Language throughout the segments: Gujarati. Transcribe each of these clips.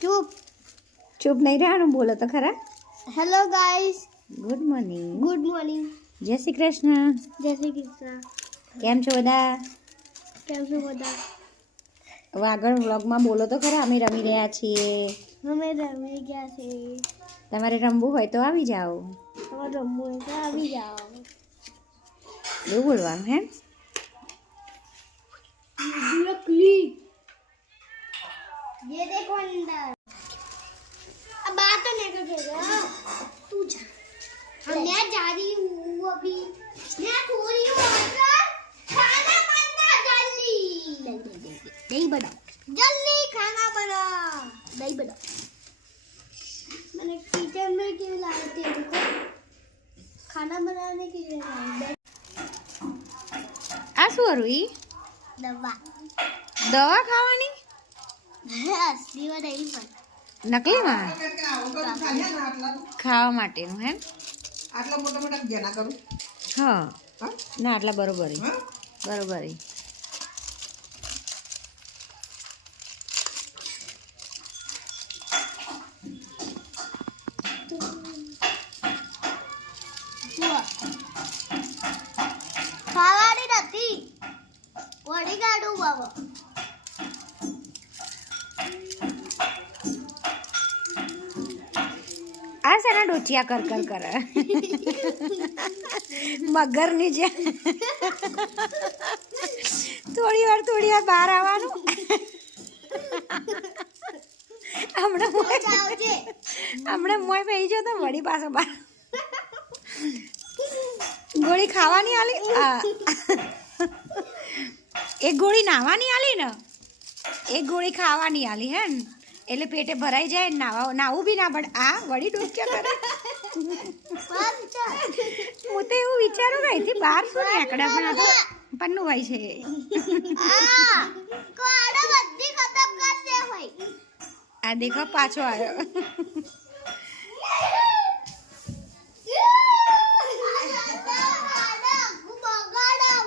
ચૂપ ચૂપ નહીં રહેવાનું, બોલો તો ખરા. Hello guys, good morning. Good morning. જય શ્રી કૃષ્ણ. જય શ્રી કૃષ્ણ. કેમ છો બધા? કેમ છો બધા? હવે આગળ વ્લોગમાં બોલો તો ખરા. અમે રમી રહ્યા છીએ. અમે રમી ગયા છે. તમારે રમવું હોય તો આવી જાઓ. તમારે રમવું હોય તો આવી જાઓ. એવું બોલવાનું હે. ये देखो अंदर अब बात तो नहीं करेगा तू जा मैं जा रही हूँ अभी मैं सो रही हूँ खाना बना जल्दी नहीं बनाओ जल्दी खाना बना नहीं बनाओ मैंने किचन में क्यों लाए थे इनको खाना बनाने के लिए लाए આ શું હરું ઈ? दवा દવા ખાવાની? असली में नहीं पर નકલીમાં ખાવા માટેનું હે. આટલા મોટા મોટા જેના કરું હા હા ના આટલા બરોબર ઈ. હા બરોબર ઈ. ખાવાની નથી વળી કાઢું બાબા આ સેના ડોચિયા કર કર કરે મગરની જે થોડી વાર બહાર આવવાનું. હમણાં મોય પહી ગયો તો વળી પાછો બહાર ગોળી ખાવાની આલી. એક ગોળી નાવાની આલી ને એક ગોળી ખાવાની આલી હે ને એટલે પેટે ભરાઈ જાય. નાવું બી ના પડે. આ વળી ડોક્યા કરે. હું તો એવું વિચારું કે અહીંથી બહાર શું નીકળે પણ આ તો પન્નું હોય છે. આ દેખો પાછો આવ્યો.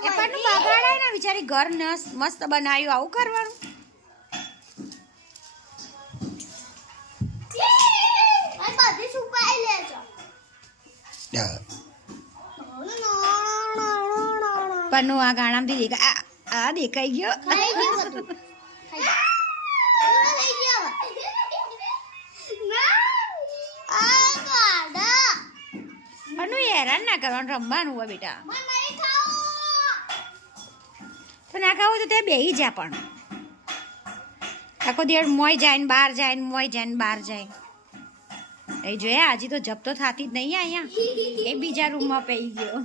એ પન્નું બગાડાય ને બિચારી ઘર મસ્ત બનાવ્યું. આવું કરવાનું. પન્નું આ ગાણામાંથી દેખાય. આ દેખાઈ ગયો. પન્નું હેરાન ના કરવાનું, રમવાનું હોય બેટા. તો ના ખાવું તો ત્યાં બેહી જા. પણ આખો દિવસ મોય જાય ને બહાર જાય ને મોય જાય ને બહાર જાય. એ જોયા હજી તો જપ તો થતી જ નહીં. અહીંયા એ બીજા રૂમમાં પઈ ગયો.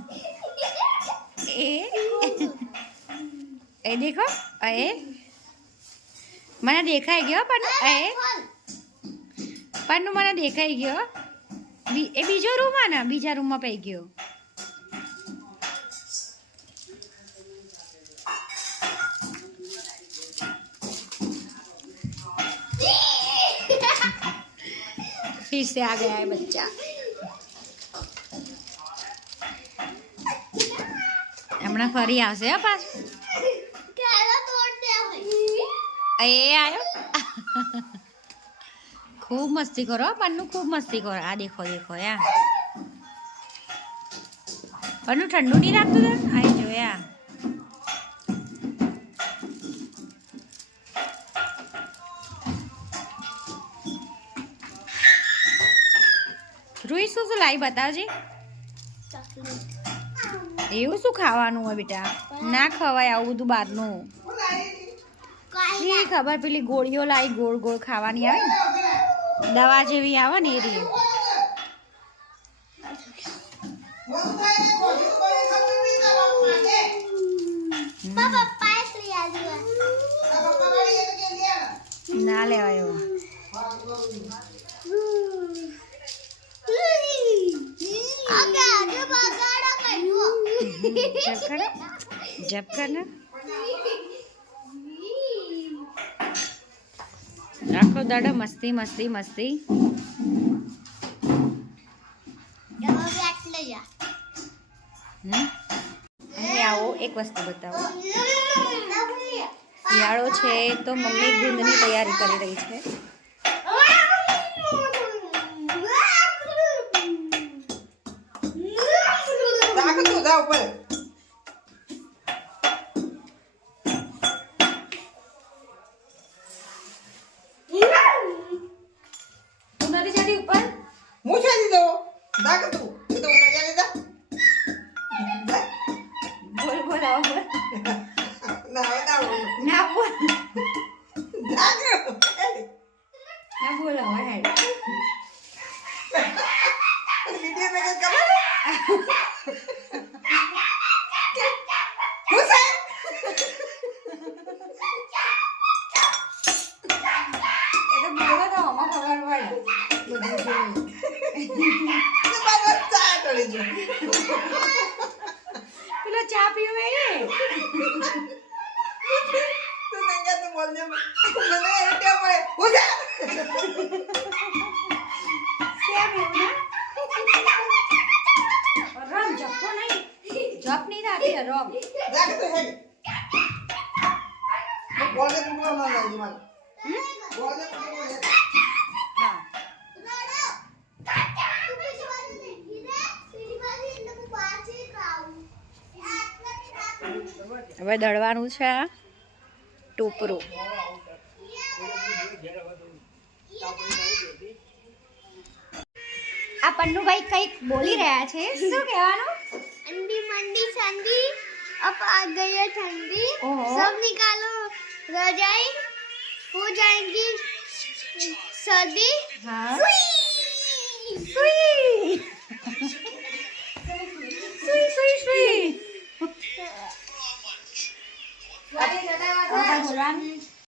એ દેખો એ મને દેખાઈ ગયો. પણ પન્નું મને દેખાઈ ગયો. એ બીજો રૂમ ને બીજા રૂમમાં પઈ ગયો. फिर से आ गया है बच्चा. હમણાં ફરી આવશે હો પાછું. એ આવ્યો. ખૂબ મસ્તી કરો પન્નું, ખૂબ મસ્તી કરો. આ દેખો દેખો યા પન્નું ઠંડુ નહીં રાખતું તને. આ જોયા રૂઈ શું શું લાવી બતાવજે. એવું શું ખાવાનું હોય બેટા? ના ખવાય આવું બધું બહારનું. શી ખબર પેલી ગોળીઓ લાવી ગોળ ગોળ ખાવાની આવે ને દવા જેવી આવે ને એ રહી. ના લેવાય એવું. जब करना आखो दाड़ा मस्ती मस्ती मस्ती. आओ एक वस्तु बताओ. શિયાળો છે તો મમ્મી ગુંદની તૈયારી કરી રહી છે. તાક તું જા ઉપર. તું નથી જતી ઉપર? હું છે દીધો. તાક તું. એ તો ઉપર જા જા. બોલ બોલ આવો બોલ. ના હવે ના બોલ. ના બોલ. તાક. ના બોલ હવે હેડ. વિડિયો મેં કર. હું છે? એ તો બોલો તો આમાં ખબર પડે. તો બાબા ચા કરી જો. પેલો ચા પીવો એ તું નંગા તો બોલ દે. મને એટે પડે. હું છે? સેમ એવું ના રમ જપો નહીં. જપ નહીં રાખી રમ. તાક તો હે. બોલ દે તું ના લાગી મને. બોલ દે તું બોલ દે. હા હવે દળવાનું છે આ ટોપરું. આ પન્નુભાઈ કંઈક બોલી રહ્યા છે. શું કહેવાનું? अंडी मंडी ठंडी अब आ गई है ठंडी ओहो। सब निकालो रजाई हो जाएंगी सर्दी હા सुई। સુઈ સુઈ સુઈ સુઈ. બોલવાનું